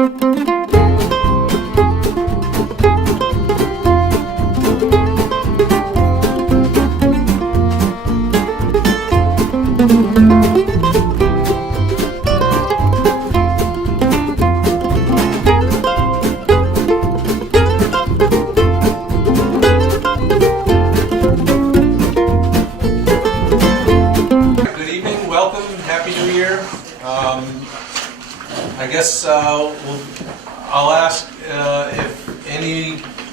I guess I'll ask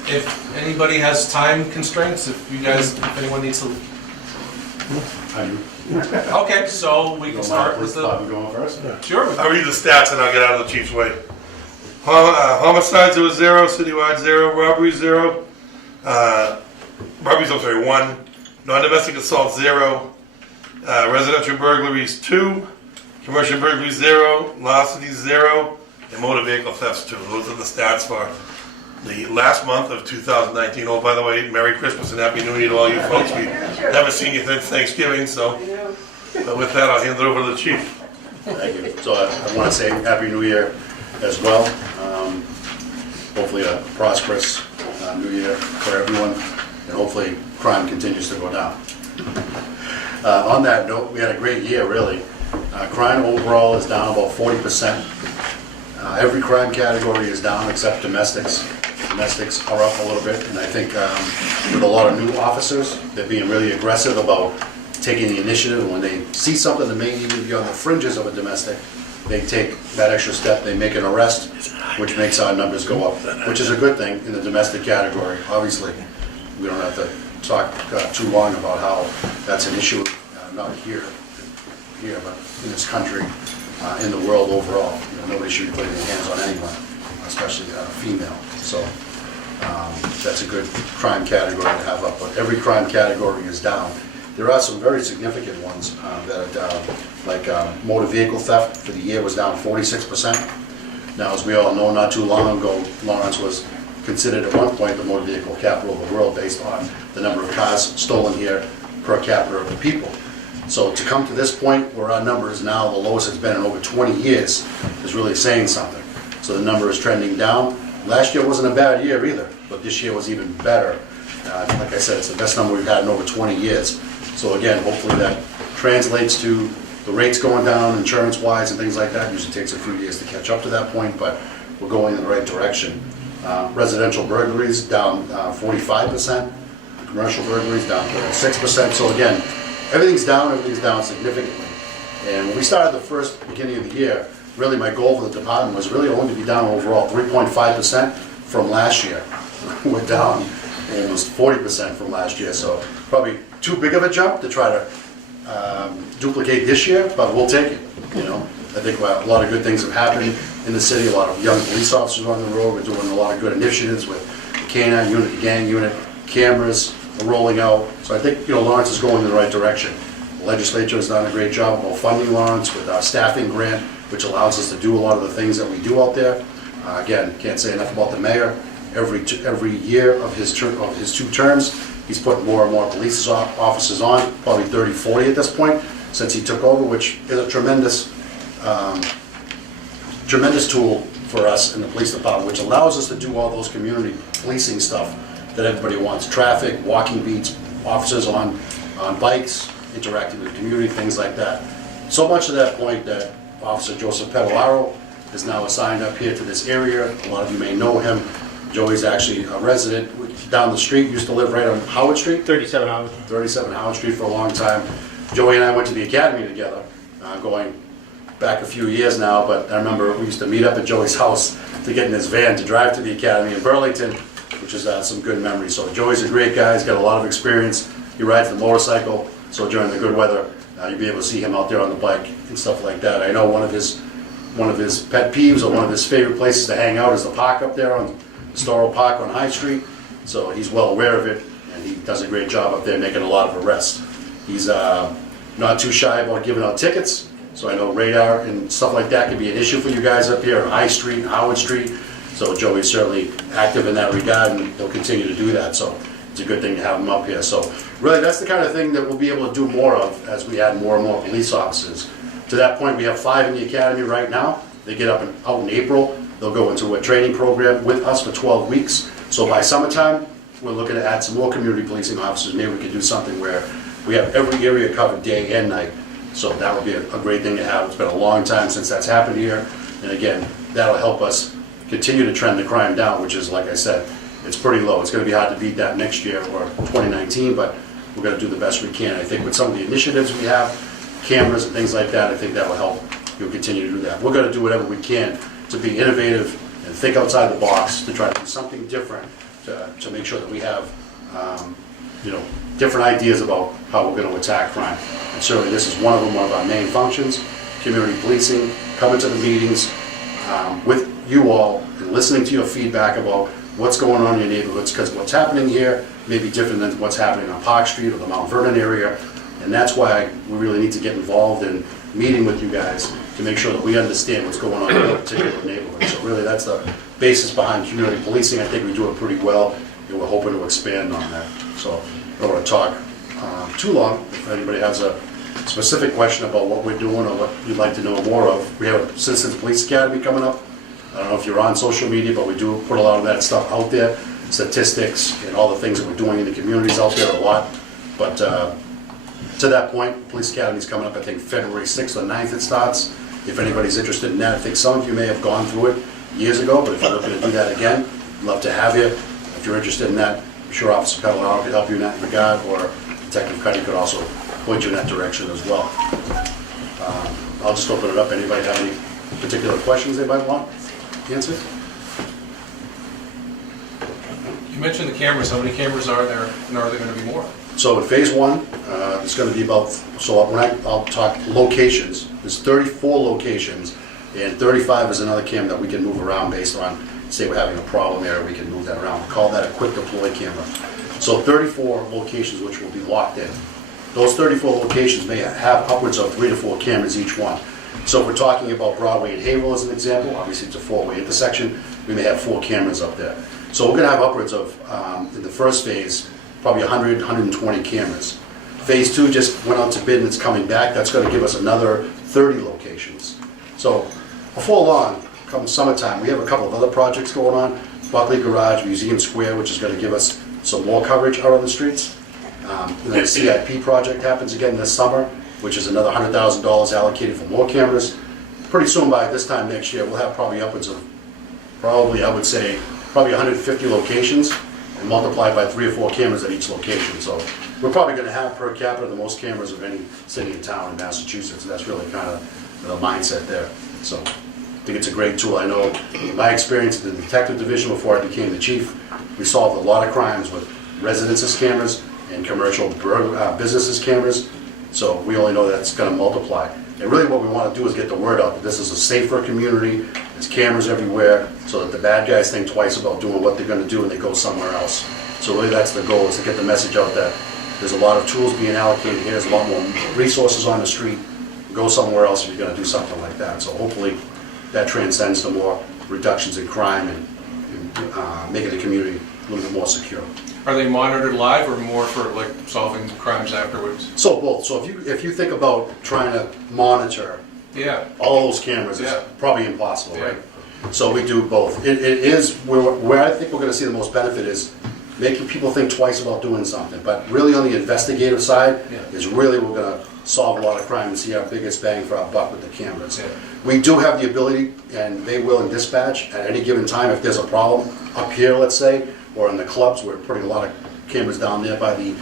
if anybody has time constraints. If anyone needs to. Okay, so we can start with the. Going first? Sure. I'll read the stats and I'll get out of the chief's way. Homicides, there was 0, citywide 0, robberies 0, robberies, I'm sorry, 1, non-domestic assaults 0, residential burglaries 2, commercial burglaries 0, larcenies 0, and motor vehicle thefts 2. Those are the stats for the last month of 2019. Oh, by the way, Merry Christmas and Happy New Year to all you folks. We haven't seen you since Thanksgiving, so but with that, I'll hand it over to the chief. Thank you. So I want to say Happy New Year as well. Hopefully a prosperous New Year for everyone, and hopefully crime continues to go down. On that note, we had a great year, really. Crime overall is down about 40%. Every crime category is down except domestics. Domestics are up a little bit, and I think with a lot of new officers, they're being really aggressive about taking the initiative. And when they see something that may even be on the fringes of a domestic, they take that extra step, they make an arrest, which makes our numbers go up, which is a good thing in the domestic category. Obviously, we don't have to talk too long about how that's an issue, not here, but in this country, in the world overall. You know, nobody should be putting their hands on anyone, especially a female. So that's a good crime category to have up, but every crime category is down. There are some very significant ones that are down, like motor vehicle theft for the year was down 46%. Now, as we all know, not too long ago, Lawrence was considered at one point the motor vehicle capital of the world based on the number of cars stolen here per capita of the people. So to come to this point where our number is now the lowest it's been in over 20 years is really saying something. So the number is trending down. Last year wasn't a bad year either, but this year was even better. Like I said, it's the best number we've had in over 20 years. So again, hopefully that translates to the rates going down insurance-wise and things like that. It usually takes a few years to catch up to that point, but we're going in the right direction. Residential burglaries down 45%. Commercial burglaries down 36%. So again, everything's down significantly. And when we started the beginning of the year, really my goal for the department was really only to be down overall 3.5% from last year. We're down almost 40% from last year, so probably too big of a jump to try to duplicate this year, but we'll take it. You know, I think a lot of good things have happened in the city. A lot of young police officers on the road. We're doing a lot of good initiatives with the K9 unit, the gang unit, cameras are rolling out. So I think, you know, Lawrence is going in the right direction. The legislature has done a great job about funding Lawrence with our staffing grant, which allows us to do a lot of the things that we do out there. Again, can't say enough about the mayor. Every year of his 2 terms, he's put more and more police officers on, probably 30, 40 at this point, since he took over, which is a tremendous tool for us in the police department, which allows us to do all those community policing stuff that everybody wants. Traffic, walking beats, officers on bikes, interacting with the community, things like that. So much to that point that Officer Joseph Pedalaro is now assigned up here to this area. A lot of you may know him. Joey's actually a resident down the street, used to live right on Howard Street. 37 Howard. 37 Howard Street for a long time. Joey and I went to the academy together, going back a few years now, but I remember we used to meet up at Joey's house to get in his van to drive to the academy in Burlington, which is some good memories. So Joey's a great guy, he's got a lot of experience. He rides the motorcycle, so during the good weather, you'll be able to see him out there on the bike and stuff like that. I know one of his pet peeves or one of his favorite places to hang out is the park up there on Storrow Park on High Street. So he's well aware of it, and he does a great job up there making a lot of arrests. He's not too shy about giving out tickets, so I know radar and stuff like that can be an issue for you guys up here on High Street and Howard Street. So Joey's certainly active in that regard, and he'll continue to do that. So it's a good thing to have him up here. So really, that's the kind of thing that we'll be able to do more of as we add more and more police officers. To that point, we have 5 in the academy right now. They get out in April. They'll go into a training program with us for 12 weeks. So by summertime, we're looking to add some more community policing officers. Maybe we could do something where we have every area covered day and night. So that would be a great thing to have. It's been a long time since that's happened here. And again, that'll help us continue to trend the crime down, which is, like I said, it's pretty low. It's going to be hard to beat that next year or 2019, but we're going to do the best we can. I think with some of the initiatives we have, cameras and things like that, I think that will help. You'll continue to do that. We're going to do whatever we can to be innovative and think outside the box to try to do something different to make sure that we have, different ideas about how we're going to attack crime. And certainly this is one of them, one of our main functions, community policing, coming to the meetings with you all and listening to your feedback about what's going on in your neighborhoods, because what's happening here may be different than what's happening on Park Street or the Mount Vernon area. And that's why we really need to get involved in meeting with you guys to make sure that we understand what's going on in that particular neighborhood. So really that's the basis behind community policing. I think we do it pretty well, and we're hoping to expand on that. So I don't want to talk too long. If anybody has a specific question about what we're doing or what you'd like to know more of, we have a Citizens Police Academy coming up. I don't know if you're on social media, but we do put a lot of that stuff out there, statistics and all the things that we're doing in the communities out there a lot. But to that point, Police Academy is coming up, I think February 6th or 9th it starts. If anybody's interested in that, I think some of you may have gone through it years ago, but if you're looking to do that again, I'd love to have you. If you're interested in that, I'm sure Officer Pedalaro could help you in that regard, or Detective Cuddy could also point you in that direction as well. I'll just open it up. Anybody have any particular questions they might want answered? You mentioned the cameras. How many cameras are there, and are there going to be more? So in phase one, it's going to be about, so when I'll talk locations, there's 34 locations, and 35 is another camera that we can move around based on, say we're having a problem area, we can move that around. We call that a quick deploy camera. So 34 locations which will be locked in. Those 34 locations may have upwards of 3 to 4 cameras each one. So if we're talking about Broadway and Haverhill as an example, obviously it's a 4-way intersection, we may have 4 cameras up there. So we're going to have upwards of, in the first phase, probably 100, 120 cameras. Phase 2 just went out to bid and it's coming back. That's going to give us another 30 locations. So before long, come summertime, we have a couple of other projects going on. Buckley Garage, Museum Square, which is going to give us some more coverage out on the streets. And then the CIP project happens again this summer, which is another $100,000 allocated for more cameras. Pretty soon by this time next year, we'll have probably upwards of, I would say, probably 150 locations, and multiplied by 3 or 4 cameras at each location. So we're probably going to have per capita the most cameras of any city and town in Massachusetts. And that's really kind of the mindset there. So I think it's a great tool. I know in my experience in the detective division before I became the chief, we solved a lot of crimes with residences cameras and commercial businesses cameras. So we only know that it's going to multiply. And really what we want to do is get the word out that this is a safer community, there's cameras everywhere, so that the bad guys think twice about doing what they're going to do and they go somewhere else. So really that's the goal, is to get the message out that there's a lot of tools being allocated here, there's a lot more resources on the street, go somewhere else if you're going to do something like that. So hopefully that transcends to more reductions in crime and making the community a little bit more secure. Are they monitored live or more for like solving crimes afterwards? So both. So if you think about trying to monitor all those cameras, it's probably impossible, right? So we do both. It is where I think we're going to see the most benefit is making people think twice about doing something. But really on the investigative side is really we're going to solve a lot of crime and see our biggest bang for our buck with the cameras. We do have the ability, and they will in dispatch at any given time if there's a problem up here, let's say, or in the clubs. We're putting a lot of cameras down there by the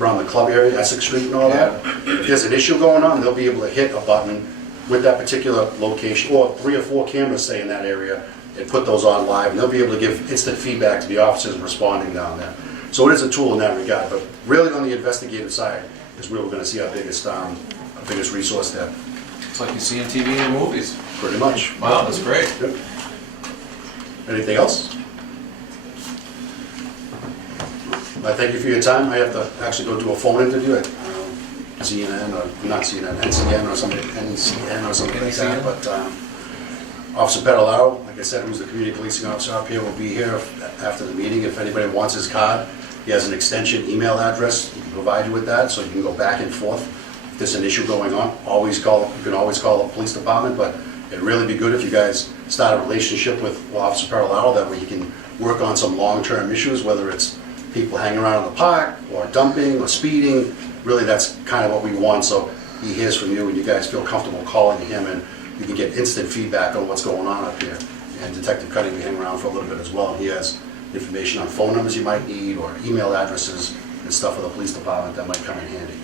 around the club area, Essex Street and all that. If there's an issue going on, they'll be able to hit a button with that particular location, or 3 or 4 cameras, say, in that area, and put those on live, and they'll be able to give instant feedback to the officers responding down there. So it is a tool in that regard, but really on the investigative side is where we're going to see our biggest resource there. It's like you see on TV and movies. Pretty much. Wow, that's great. Yep. Anything else? I thank you for your time. I have to actually go do a phone interview at CNN, or not CNN, NCN or something, NCN or something like that. But Officer Pedalaro, like I said, who's the community policing officer up here, will be here after the meeting. If anybody wants his card, he has an extension email address. He can provide you with that, so you can go back and forth. If there's an issue going on, you can always call the police department, but it'd really be good if you guys start a relationship with Officer Peralado, that way he can work on some long-term issues, whether it's people hanging around in the park, or dumping, or speeding. Really, that's kind of what we want, so he hears from you and you guys feel comfortable calling him, and you can get instant feedback on what's going on up here. And Detective Cuddy will hang around for a little bit as well. He has information on phone numbers you might need, or email addresses and stuff for the police department that might come in handy.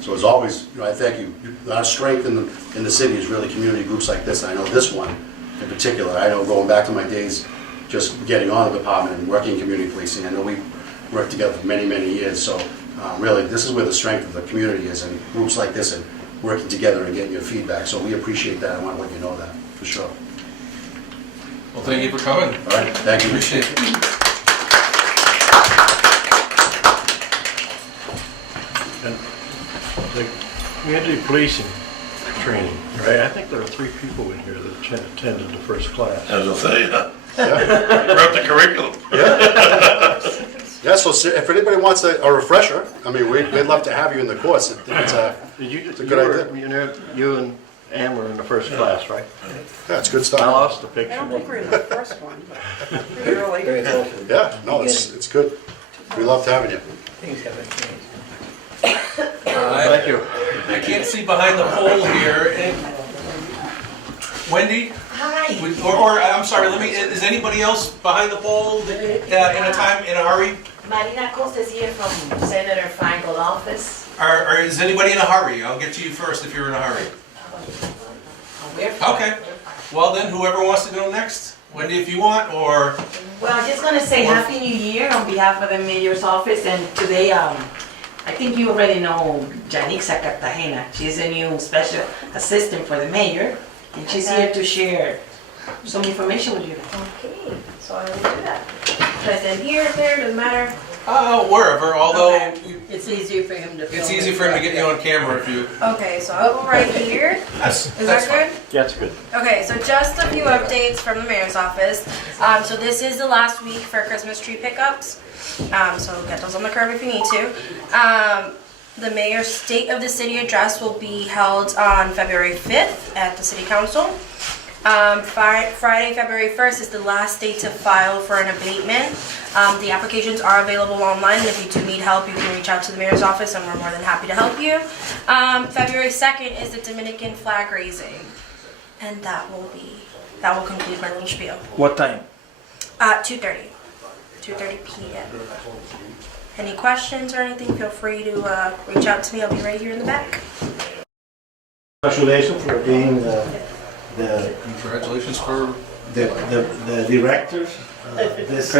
So as always, I thank you. Our strength in the city is really community groups like this. And I know this one in particular, I know going back to my days just getting on the department and working in community policing, I know we worked together for many, many years. So really, this is where the strength of the community is, and groups like this and working together and getting your feedback. So we appreciate that. I want to let you know that, for sure. Well, thank you for coming. All right, thank you. Appreciate it. And the community policing training, right? I think there are 3 people in here that attended the first class. As I say, wrote the curriculum. Yeah, so if anybody wants a refresher, I mean, we'd love to have you in the course. It's a It's a good idea. You know, you and Ann were in the first class, right? Yeah, it's good I stuff. lost the I picture. don't think we're in the first one, but pretty early. Yeah, no, it's good. We love having you. Things haven't changed. Thank you. I can't see behind the pole here. Wendy? Hi. Or I'm sorry, is anybody else behind the pole in a hurry? Marina Costa is here from Senator Feingold's office. Or is anybody in a hurry? I'll get to you first if you're in a hurry. Okay. Well then, whoever wants to go next. Wendy, if you want, or... Well, I'm just gonna say Happy New Year on behalf of the mayor's office, and today, I think you already know Janixa Cartagena. She's a new special assistant for the mayor, and she's here to share some information with you. Okay, so I will do that. Present here, there, doesn't matter. Wherever, although It's easier for him to film. it's easy for him to get you on camera if you... Okay, so I'll go right here. That's Is that's that fine. good? Yeah, it's good. Okay, so just a few updates from the mayor's office. So this is the last week for Christmas tree pickups. So get those on the curb if you need to. The mayor's State of the City address will be held on February 5th at the City Council. Friday, February 1st is the last day to file for an abatement. The applications are available online, and if you do need help, you can reach out to the mayor's office, and we're more than happy to help you. February 2nd is the Dominican flag raising, and that will conclude my little spiel. What time? 2:30 p.m. Any questions or anything, feel free to reach out to me. I'll be right here in the back. Congratulations for being the Congratulations for... director of this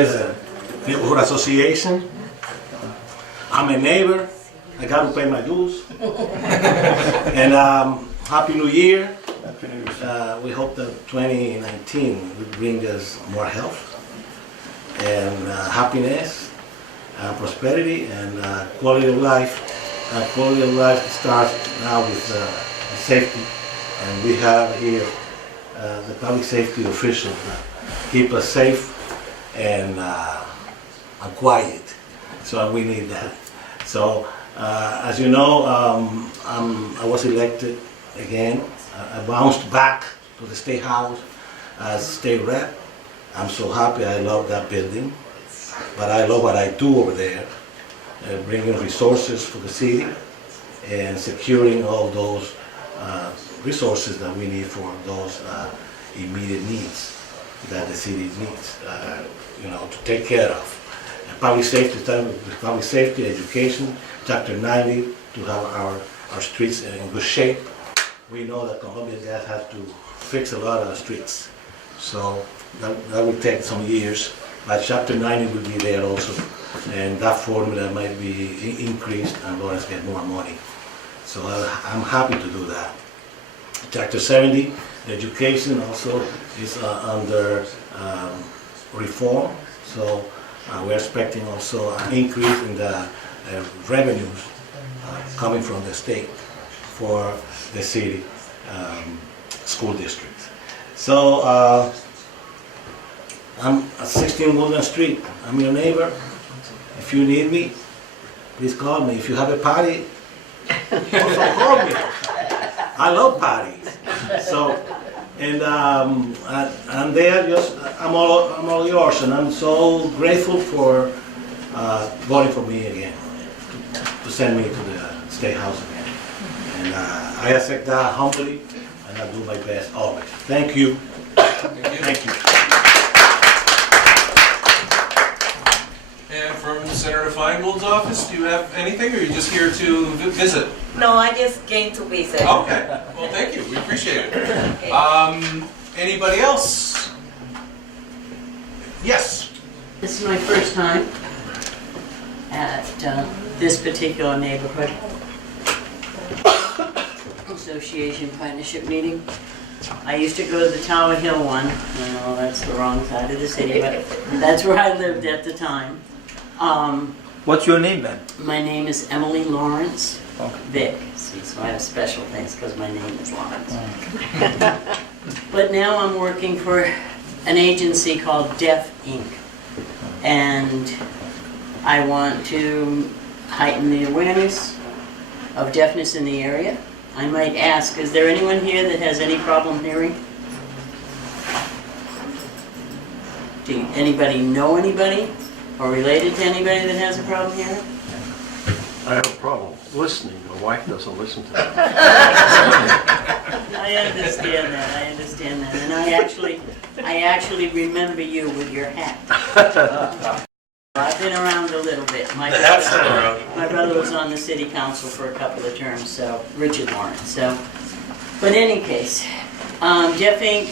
neighborhood association. I'm a neighbor. I got to pay my dues. And Happy New Year. We hope that 2019 will bring us more health and happiness, prosperity, and quality of life. Quality of life starts now with safety. And we have here the public safety officials that keep us safe and quiet. So we need that. So as you know, I was elected again. I bounced back to the State House as state rep. I'm so happy. I love that building. But I love what I do over there, bringing resources for the city and securing all those resources that we need for those immediate needs that the city needs, to take care of. Public safety, starting with public safety, education, Chapter 90, to have our streets in good shape. We know that Columbia Gas has to fix a lot of streets, so that will take some years, but Chapter 90 will be there also, and that formula might be increased and let us get more money. So I'm happy to do that. Chapter 70, the education also is under reform, so we're expecting also an increase in the revenues coming from the state for the city school districts. So I'm at 16 Woodland Street. I'm your neighbor. If you need me, please call me. If you have a party, also call me. I love parties. So And I'm there. I'm all yours, and I'm so grateful for voting for me again to send me to the State House again. And I accept that humbly, and I do my best always. Thank you. Thank you. And from Senator Feingold's office, do you have anything, or are you just here to visit? No, I just came to visit. Okay, well, thank you, we appreciate it. Anybody else? Yes? This is my first time at this particular neighborhood association partnership meeting. I used to go to the Tower Hill one. I know that's the wrong side of the city, but that's where I lived at the time. What's your name then? My name is Emily Lawrence Okay. Vick. See, so I have special things because my name is Lawrence. But now I'm working for an agency called Deaf Inc. And I want to heighten the awareness of deafness in the area. I might ask, is there anyone here that has any problem hearing? Do anybody know anybody or related to anybody that has a problem hearing? I have a problem listening. My wife doesn't listen to me. I understand that, and I actually remember you with your hat. I've been around a little bit. The hat's still around. My brother was on the city council for a couple of terms, so, Richard Lawrence, so. But in any case, Deaf Inc.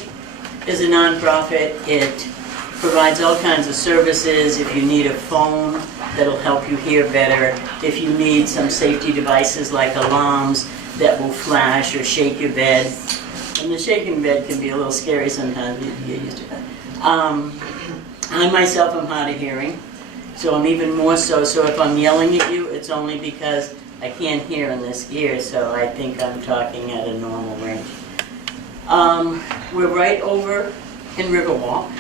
is a nonprofit. It provides all kinds of services. If you need a phone that'll help you hear better, if you need some safety devices like alarms that will flash or shake your bed, and the shaking bed can be a little scary sometimes, you get used to that. I myself am hard of hearing, so I'm even more so. So if I'm yelling at you, it's only because I can't hear in this ear, so I think I'm talking at a normal range. We're right over in Riverwalk.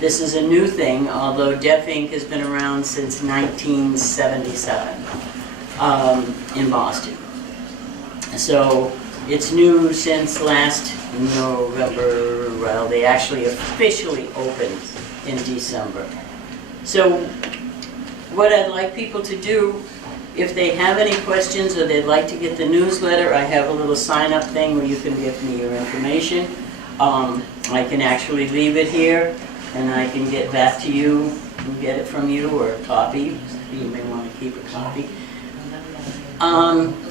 This is a new thing, although Deaf Inc. has been around since 1977 in Boston. So it's new since last November. Well, they actually officially opened in December. So what I'd like people to do, if they have any questions or they'd like to get the newsletter, I have a little sign-up thing where you can give me your information. I can actually leave it here, and I can get back to you and get it from you, or a copy. You may want to keep a copy.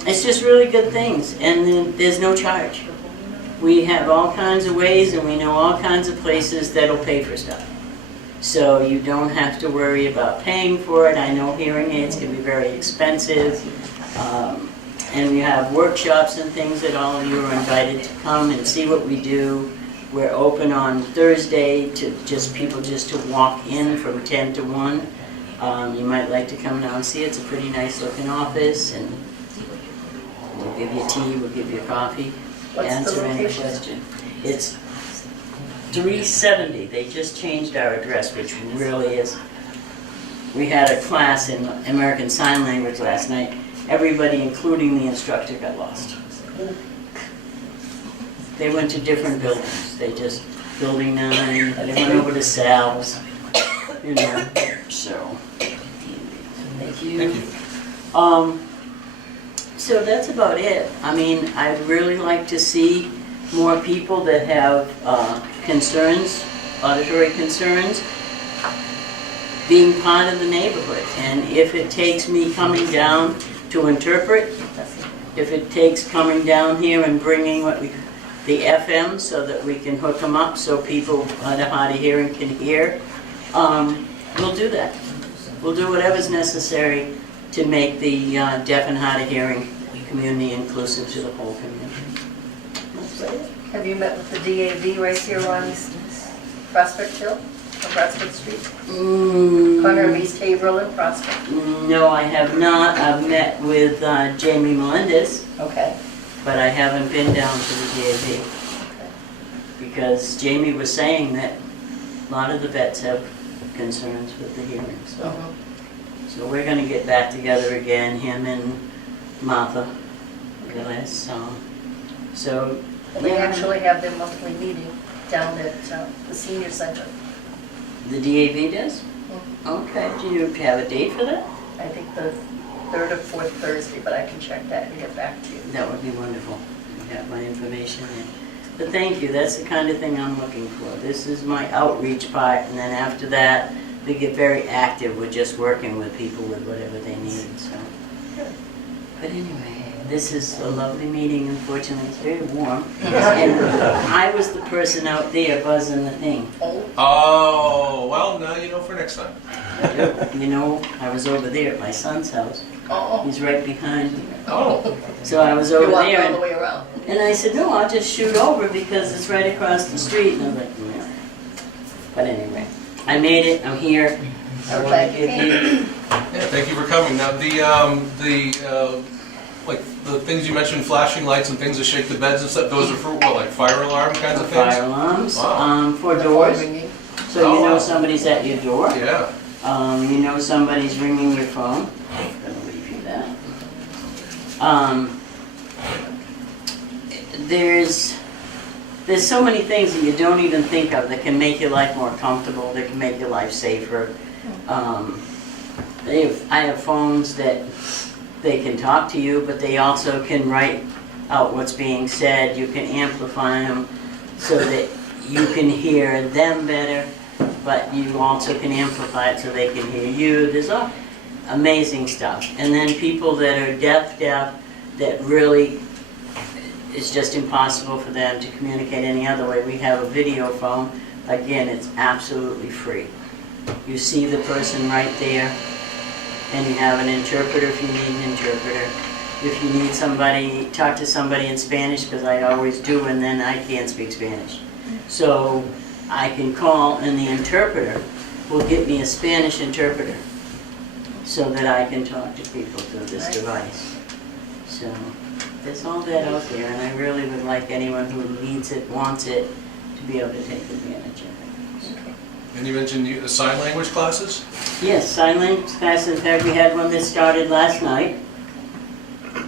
It's just really good things, and then there's no charge. We have all kinds of ways, and we know all kinds of places that'll pay for stuff. So you don't have to worry about paying for it. I know hearing aids can be very expensive, and we have workshops and things that all of you are invited to come and see what we do. We're open on Thursday to people to walk in from 10 to 1. You might like to come down and see it. It's a pretty nice looking office, and we'll give you tea, we'll give you coffee, answer any question. It's 370. They just changed our address, which really is. We had a class in American Sign Language last night. Everybody, including the instructor, got lost. They went to different buildings. They just, building 9, they went over to Sal's, you know, so. Thank you. So that's about it. I mean, I'd really like to see more people that have concerns, auditory concerns, being part of the neighborhood. And if it takes me coming down to interpret, if it takes coming down here and bringing the FM so that we can hook them up so people hard of hearing can hear, we'll do that. We'll do whatever's necessary to make the deaf and hard of hearing community inclusive to the whole community. That's about it. Have you met with the DAB right here on Prospect Hill, on Prospect Street? Corner of East Haverhill and Prospect. No, I have not. I've met with Jamie Melendez, Okay. but I haven't been down to the DAB. Because Jamie was saying that a lot of the vets have concerns with the hearing, so. So we're gonna get back together again, him and Martha, the last song. So Well, they Yeah. actually have their monthly meeting down at the senior center. The DAV does? Okay, do you have a date for that? I think the third or fourth Thursday, but I can check that and get back to you. That would be wonderful. You have my information there. But thank you, that's the kind of thing I'm looking for. This is my outreach part, and then after that, we get very active with just working with people with whatever they need, so. But anyway, this is a lovely meeting, unfortunately, it's very warm. And I was the person out there buzzing the thing. Oh, well, now you know for next time. You know, I was over there at my son's house. Oh, He's right behind me. Oh. So I was you over walked there, all and the way around. And I said, no, I'll just shoot over because it's right across the street. And I was like, yeah. But anyway, I made it. I'm here. I want to give you. Yeah, thank you for coming. Now, like the things you mentioned, flashing lights and things that shake the beds and stuff, those are for what, like fire alarm kinds of things? Fire alarms, Wow. for doors. Ringing. So you Oh, know wow. somebody's at your door. Yeah. You know somebody's ringing your phone. I'm gonna leave you that. There's so many things that you don't even think of that can make your life more comfortable, that can make your life safer. I have phones that they can talk to you, but they also can write out what's being said. You can amplify them so that you can hear them better, but you also can amplify it so they can hear you. There's all amazing stuff. And then people that are deaf, that really, it's just impossible for them to communicate any other way. We have a video phone. Again, it's absolutely free. You see the person right there, and you have an interpreter if you need an interpreter. If you need somebody, talk to somebody in Spanish, because I always do, and then I can't speak Spanish. So I can call, and the interpreter will get me a Spanish interpreter so that I can talk to people through this device. So there's all that out there, and I really would like anyone who needs it, wants it, to be able to take advantage of it. And you mentioned the sign language classes? Yes, sign language class. In fact, we had one that started last night,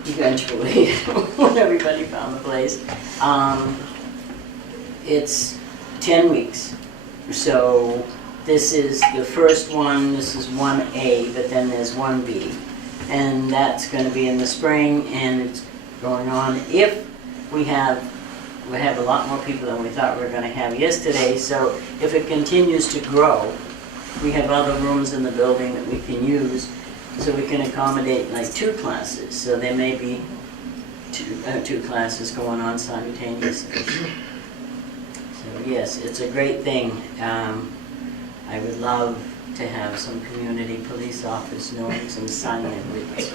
eventually, when everybody found the place. It's 10 weeks. So this is the first one, this is 1A, but then there's 1B. And that's going to be in the spring, and it's going on. If we have a lot more people than we thought we were going to have yesterday, so if it continues to grow, we have other rooms in the building that we can use, so we can accommodate like 2 classes. So there may be two classes going on simultaneously. So yes, it's a great thing. I would love to have some community police office knowing some sign language.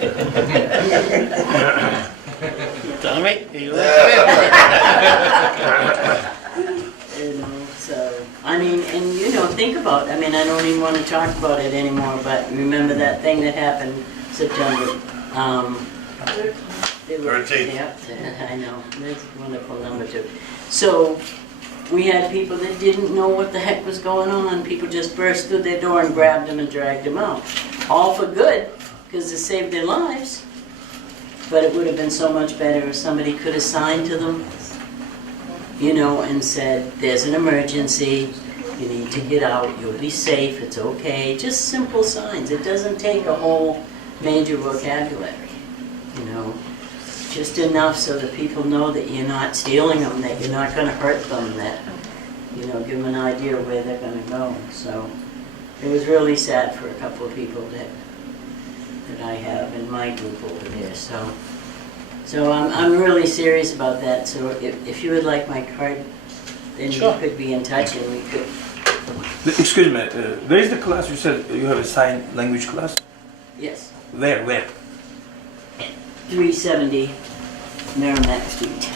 Tommy, you You know, so, I mean, and you know, think about, I mean, I don't even want to talk about it anymore, but remember that thing that happened September, 13th. Yep, I know, that's a wonderful number too. So, we had people that didn't know what the heck was going on. People just burst through their door and grabbed them and dragged them out. All for good, because it saved their lives. But it would have been so much better if somebody could have signed to them, you know, and said, there's an emergency, you need to get out, you'll be safe, it's okay. Just simple signs. It doesn't take a whole major vocabulary, you know. Just enough so that people know that you're not stealing them, that you're not going to hurt them, that, you know, give them an idea of where they're going to go. So it was really sad for a couple of people that I have in my group over there. So I'm really serious about that. So if you would like my card, then you could be in touch and we could. Excuse me, where is the class? You said you have a sign language class? Yes. Where? 370 Merrimack Street.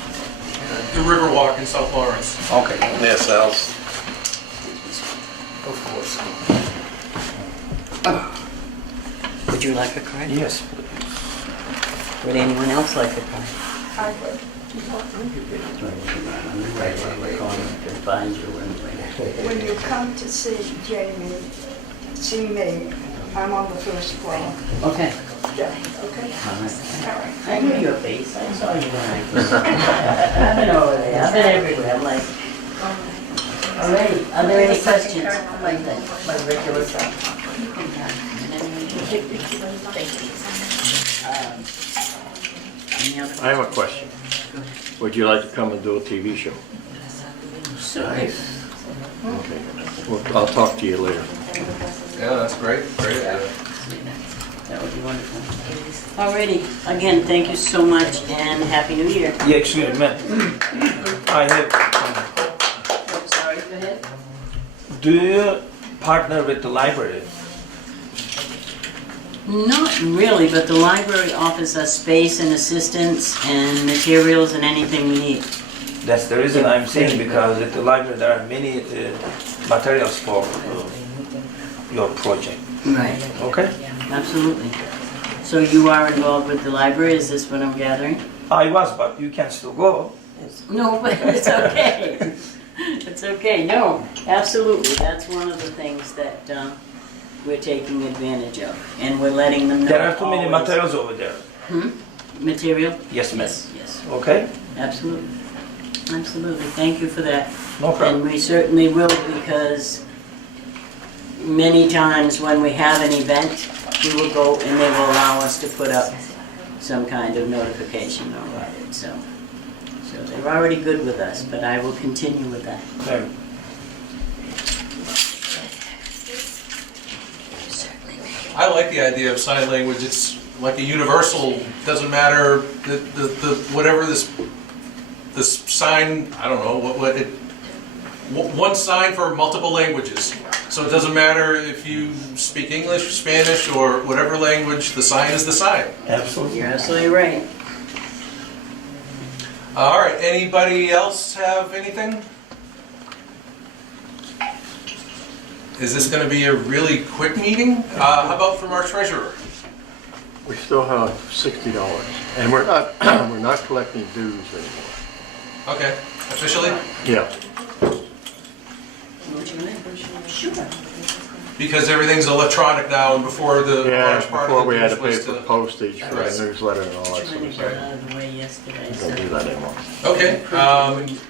The Riverwalk in South Lawrence. Okay. Yes, else. Of course. Would you like a card? Yes. Would anyone else like a card? I would. Right, can find you anyway. When you come to see Jamie, see me, I'm on the first floor. Okay. I knew your face, I saw you when I was. I've been over there, I've been everywhere, I'm like. Alrighty, are there any questions? My regular stuff. Any other? I have a question. Would you like to come and do a TV show? Nice. Okay. Well, I'll talk to you later. Yeah, that's great, great. That would be wonderful. Alrighty, again, thank you so much and Happy New Year. Yeah, excuse me, man. I have. Oh, sorry, go ahead. Do you partner with the library? Not really, but the library offers us space and assistance and materials and anything we need. That's the reason I'm saying, because at the library there are many materials for your project. Right. Okay? Absolutely. So you are involved with the library, is this what I'm gathering? I was, but you can still go. No, but it's okay. It's okay, no, absolutely. That's one of the things that we're taking advantage of. And we're letting them know. There are too many always. materials over there. Material? Yes, ma'am. Yes, Okay? absolutely. Absolutely, thank you for that. No problem. And we certainly will, because many times when we have an event, we will go and they will allow us to put up some kind of notification about it, so they're already good with us, but I will continue with that. Okay. I like the idea of sign language. It's like a universal, doesn't matter, whatever this sign, I don't know, one sign for multiple languages. So it doesn't matter if you speak English, Spanish, or whatever language, the sign is the sign. Absolutely. You're absolutely right. All right, anybody else have anything? Is this going to be a really quick meeting? How about from our treasurer? We still have $60, and we're not collecting dues anymore. Okay, officially? Yeah. Sure. Because everything's electronic now, and before the Yeah, large part of before the we had to news pay was for to... postage for Right. the newsletter and all that sort Trying of to get stuff. out of the way yesterday. We don't do that anymore. Okay,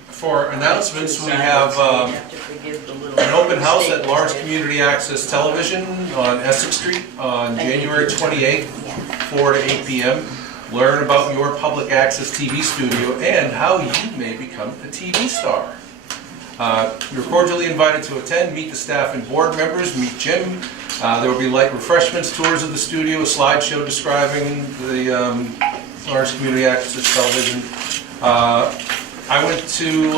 for announcements, we have have to forgive the little an open house at mistake. Lawrence Community Access Television on Essex Street on January 28th, 4 to 8 p.m. Learn about your public access TV studio and how you may become a TV star. You're cordially invited to attend, meet the staff and board members, meet Jim. There will be light refreshments, tours of the studio, a slideshow describing the Lawrence Community Access Television. I went to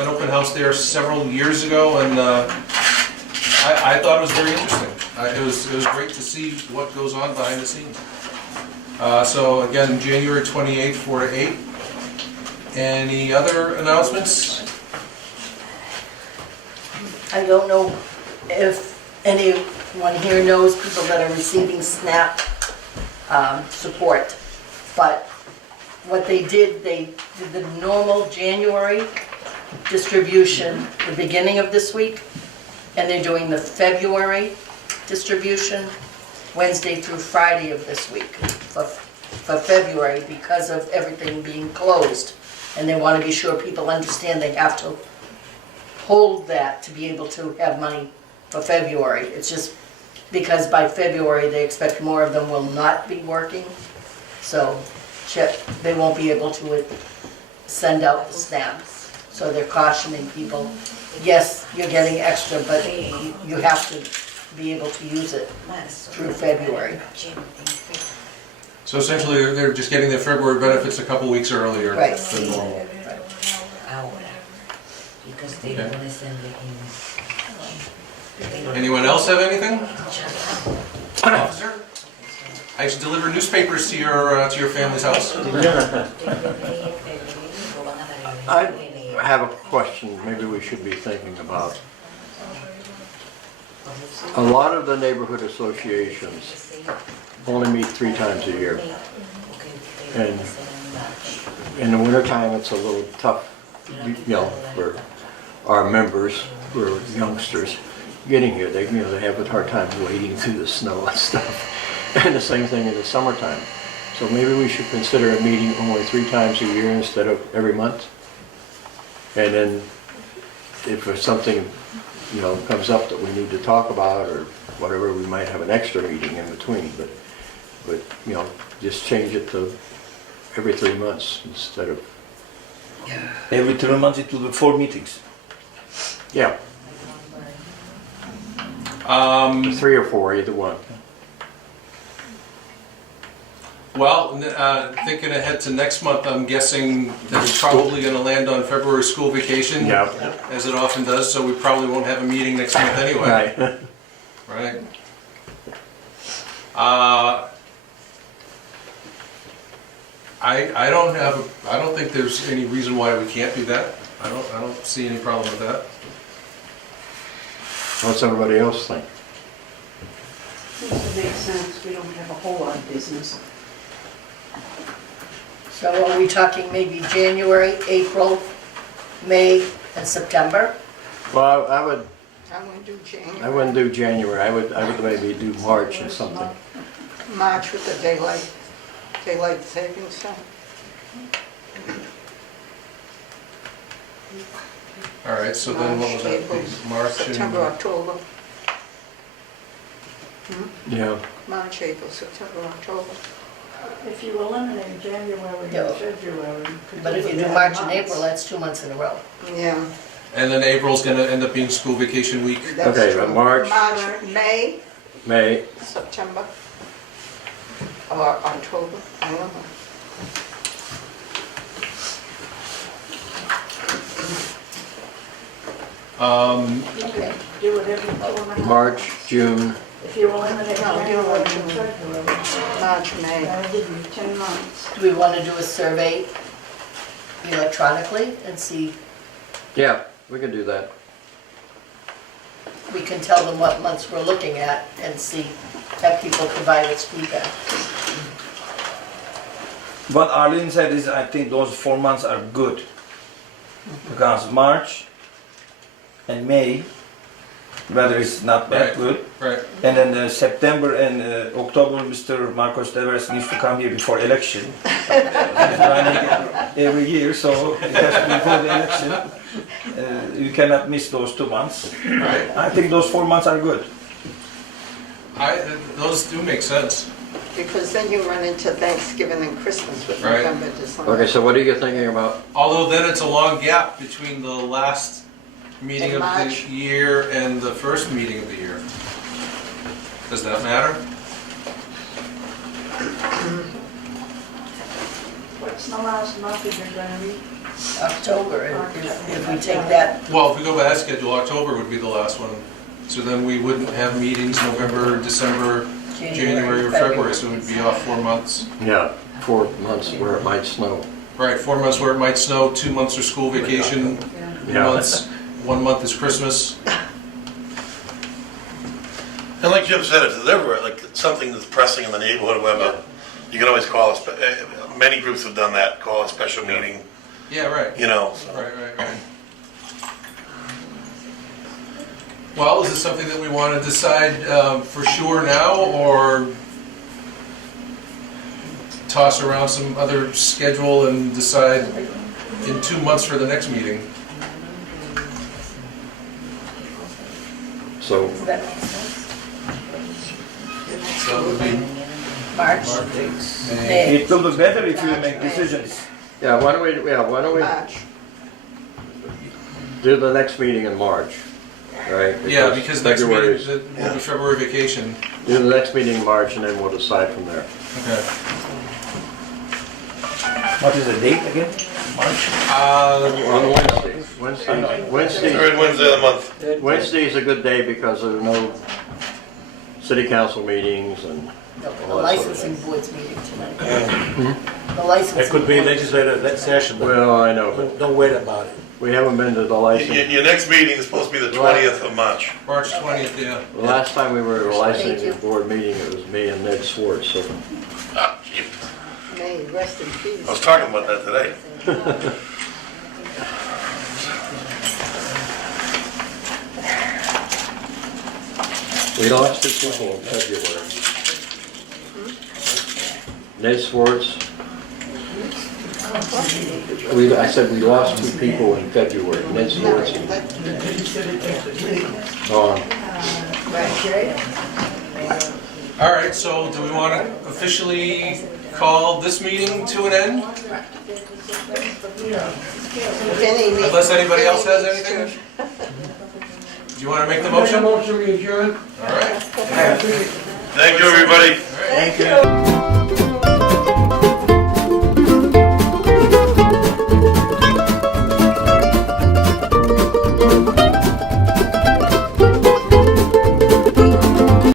an open house there several years ago, and I thought it was very interesting. It was great to see what goes on behind the scenes. So again, January 28th, 4 to 8. Any other announcements? I don't know if anyone here knows people that are receiving SNAP support, but what they did the normal January distribution the beginning of this week, and they're doing the February distribution Wednesday through Friday of this week for February, because of everything being closed. And they want to be sure people understand they have to hold that to be able to have money for February. It's just because by February, they expect more of them will not be working. So they won't be able to send out the stamps. So they're cautioning people, yes, you're getting extra, but you have to be able to use it through February. So essentially, they're just getting their February benefits a couple weeks earlier Right. than normal. Anyone else have anything? Officer? I used to deliver newspapers to your family's house. I have a question maybe we should be thinking about. A lot of the neighborhood associations only meet 3 times a year. And in the wintertime, it's a little tough, for our members, who are youngsters, getting here. They have a hard time wading through the snow and stuff. And the same thing in the summertime. So maybe we should consider a meeting only 3 times a year instead of every month. And then if there's something, you know, comes up that we need to talk about or whatever, we might have an extra meeting in between, but, you know, just change it to every 3 months instead of, Every 3 months it will be 4 meetings. yeah, 3 or 4, either one. Well, thinking ahead to next month, I'm guessing that it's probably gonna land on February school vacation. Yeah. As it often does, so we probably won't have a meeting next month anyway. Right. Right. I don't think there's any reason why we can't do that. I don't see any problem with that. What's everybody else think? Seems to make sense, we don't have a whole lot of business. So are we talking maybe January, April, May, and September? Well, I would, I wouldn't do January. I wouldn't do January, I would maybe do March or something. March with the daylight savings time. All right, so then what was that? April, March September, and... October. Yeah. March, April, September, October. If you eliminate January Yeah. and February. you could But if do you it do in March and months. April, that's 2 months in a row. Yeah. And then April's gonna end up being school vacation week. That's Okay, true. but March- March, May, May, September, or October, I don't know. Okay. Do it every 2.5. March, June, If you eliminate No, do January it. and February, March, May. that'll give you 10 months. Do we want to do a survey electronically and see, yeah, we can do that. we can tell them what months we're looking at and see, have people provide us feedback. What Arlene said is, I think those 4 months are good. Because March and May, weather is not that Right. good. Right. And then September and October, Mr. Marcos Deveres needs to come here before election. He's running every year, so it has to be before the election. You cannot miss those 2 months. Right. I think those 4 months are good. Those do make sense. Because then you run into Thanksgiving and Christmas with Right. November, December. Okay, so what are you thinking about? Although then it's a long gap between the last meeting In of March. the year and the first meeting of the year. Does that matter? What's the last month that you're gonna meet? October, if we take that, Well, if we go by that schedule, October would be the last one. So then we wouldn't have meetings November, December, January, or February, so we'd be off 4 months. Yeah, 4 months where it might snow. Right, 4 months where it might snow, 2 months are school vacation, Yeah. months, 1 month is Christmas. And like Jim said, if there's ever like something that's pressing in the neighborhood or whatever, you can always call many groups have done that, call a special meeting, Yeah, right. you know, so. Right. Well, is this something that we want to decide for sure now, or toss around some other schedule and decide in 2 months for the next meeting? So, that makes sense. So it would be March, May. May. It will be better if you make decisions. yeah, why don't we March. do the next meeting in March, right? Yeah, because next meeting February's- will be February vacation. Do the next meeting in March and then we'll decide from there. Okay. What is the date again? March? On Wednesdays, Third Wednesday of the month. Wednesday's a good day because there are no city council meetings and, No, the All that sort of licensing board's meeting tonight. The licensing. It could be board- legislative session, but well, I know, but don't wait about it. we haven't been to the license. Your next meeting is supposed to be the 20th of March. March 20th, yeah. The last time we were at a Thank licensing you. board meeting, it was me and Ned Swartz, so. Ah, gee, May, rest in peace. I was talking about that today. We lost 2 people in February. Ned Swartz. I said we lost 2 people in February, Ned Swartz and Dawn. All right, so do we want to officially call this meeting to an end? Unless anybody else has anything? Do you want to make the motion? Motion, we adjourn. All right. Thank you, everybody. Thank you.